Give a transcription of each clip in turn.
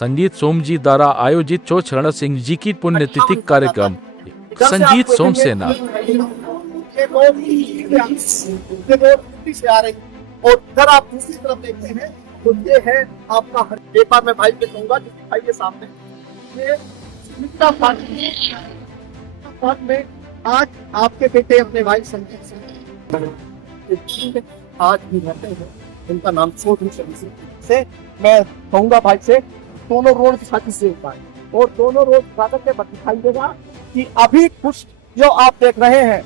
संगीत सोम जी द्वारा आयोजित चौचरण सिंह जी की पुण्यतिथि कार्यक्रम संगीत सोम सेना। और इधर आप दूसरी तरफ देखते हैं तो ये है आपका एक बार मैं भाई पे कहूंगा कि दिखाइए सामने ये पार्ट में आज आपके बेटे अपने भाई संगीत आज भी रहते हैं। इनका नाम से मैं कहूंगा भाई से दोनों रोड साथी से और दोनों रोड स्वागत में दिखाई देगा कि अभी कुछ जो आप देख रहे हैं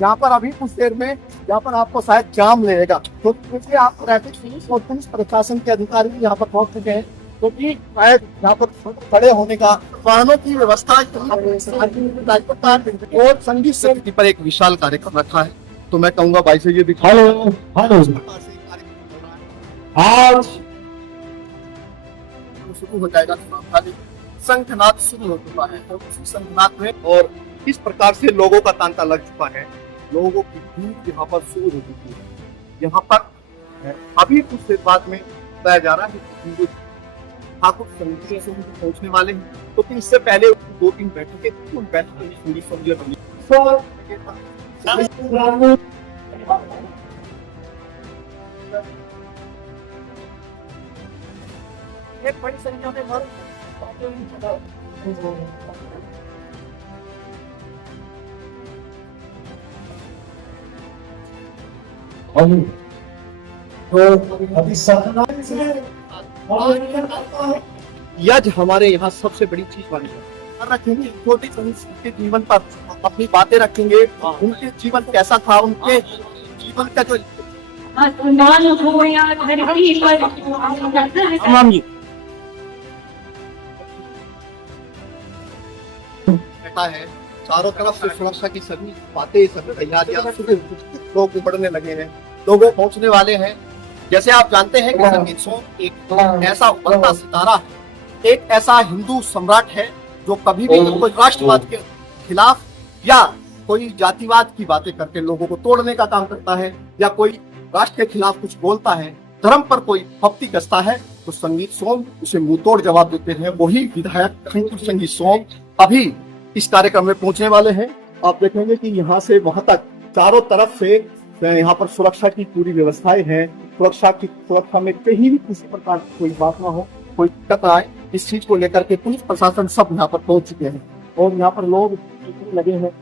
यहाँ पर अभी कुछ देर में यहाँ पर आपको शायद जाम लगेगा तो क्योंकि आप ट्रैफिक पुलिस और पुलिस प्रशासन के अधिकारी भी यहाँ पर पहुंच चुके हैं क्योंकि शायद यहाँ पर खड़े होने का वाहनों की व्यवस्था और संगीत समिति पर एक विशाल कार्यक्रम रखा है। तो मैं कहूंगा भाई से ये दिखा आज शुरू हो जाएगा शंखनाद शुरू हो चुका है और उसी शंखनाद में और इस प्रकार से लोगों का तांता लग चुका है। लोगों की भीड़ यहाँ पर शुरू हो चुकी है। यहाँ पर अभी कुछ देर बाद में बताया जा रहा है कि ठाकुर संगीत सोम पहुंचने वाले हैं तो इससे पहले 2-3 बैठकें उन बैठकों की पूरी समझ बनी एक बड़ी संख्या में यज हमारे यहाँ सबसे बड़ी चीज बनी है। रखेंगे छोटी के जीवन पर अपनी बातें रखेंगे, उनके जीवन कैसा था, उनके जीवन का जो है चारों तरफ से सुरक्षा की सभी बातें सभी तैयारियां लोग बढ़ने लगे हैं, लोग पहुंचने वाले हैं। जैसे आप जानते हैं कि संगीत सोम एक ऐसा उभरता सितारा है, एक ऐसा हिंदू सम्राट है जो कभी भी कोई राष्ट्रवाद के खिलाफ या कोई जातिवाद की बातें करके लोगों को तोड़ने का काम करता है या कोई राष्ट्र के खिलाफ कुछ बोलता है, धर्म पर कोई भक्ति कसता है तो संगीत सोम उसे मुंहतोड़ जवाब देते हैं। वही विधायक संगीत सोम अभी इस कार्यक्रम में पहुंचने वाले हैं। आप देखेंगे कि यहाँ से वहां तक चारों तरफ से यहाँ पर सुरक्षा की पूरी व्यवस्थाएं हैं। सुरक्षा में कहीं भी किसी प्रकार की कोई बात ना हो, कोई दिक्कत आए, इस चीज को लेकर के पुलिस प्रशासन सब यहाँ पर पहुंच चुके हैं और यहाँ पर लोग लगे हैं।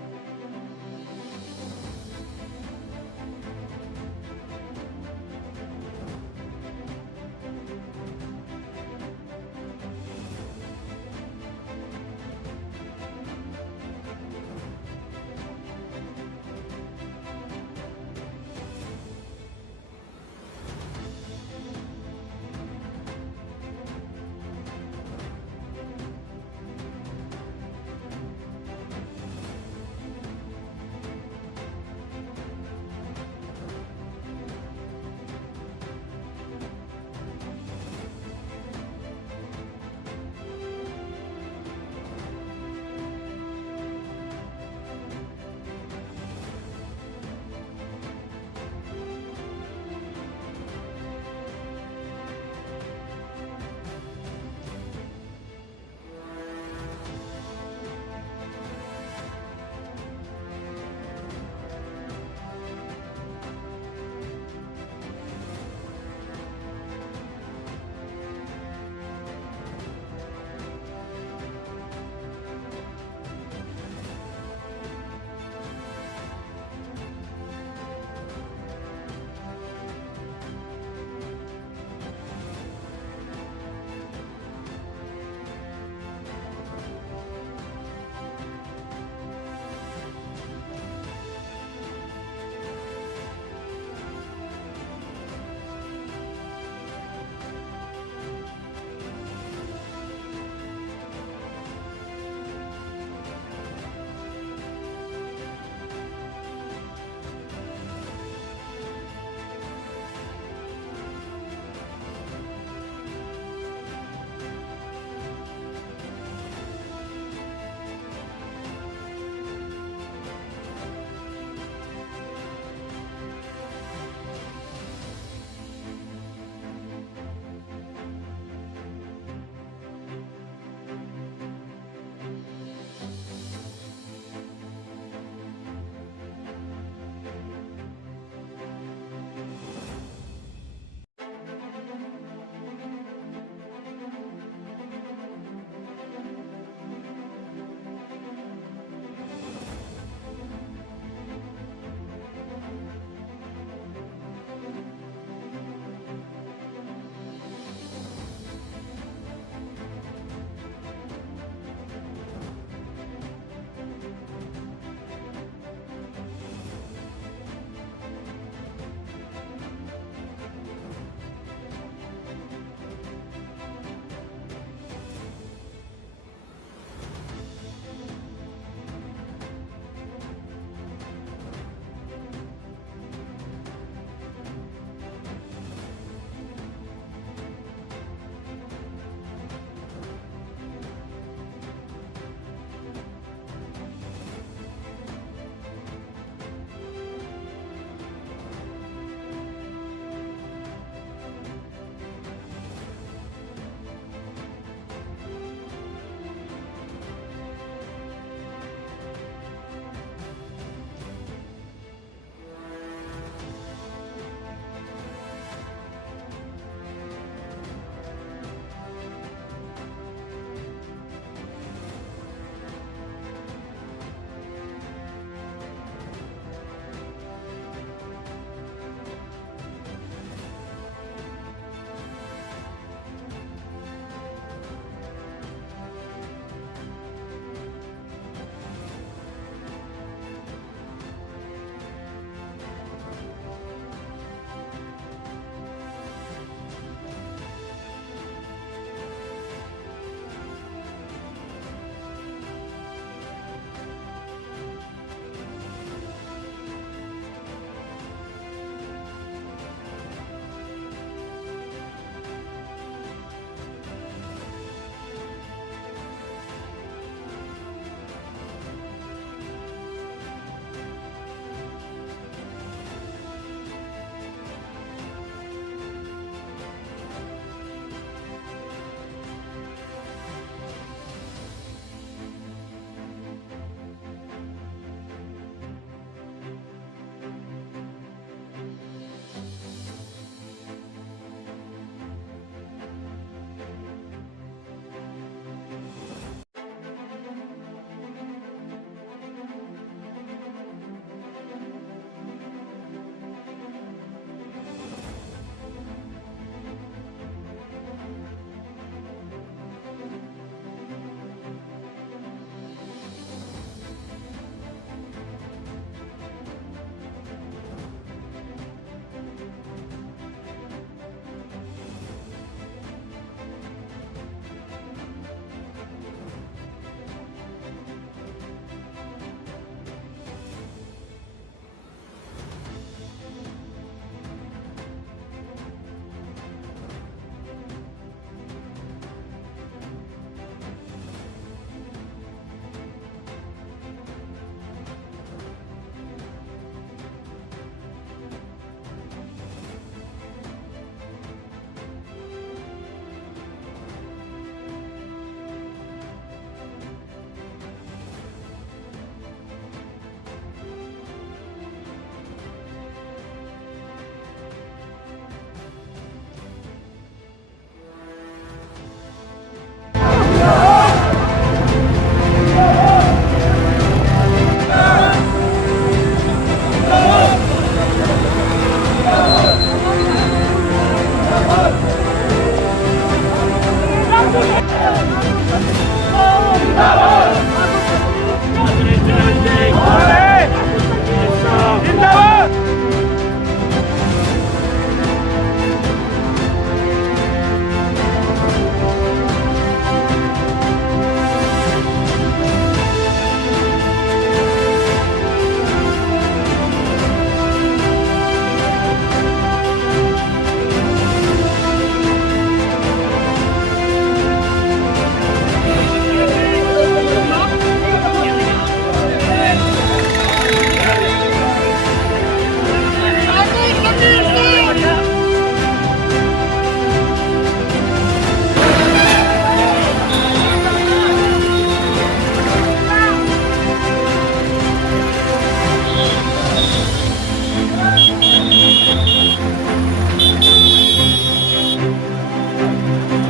हैं।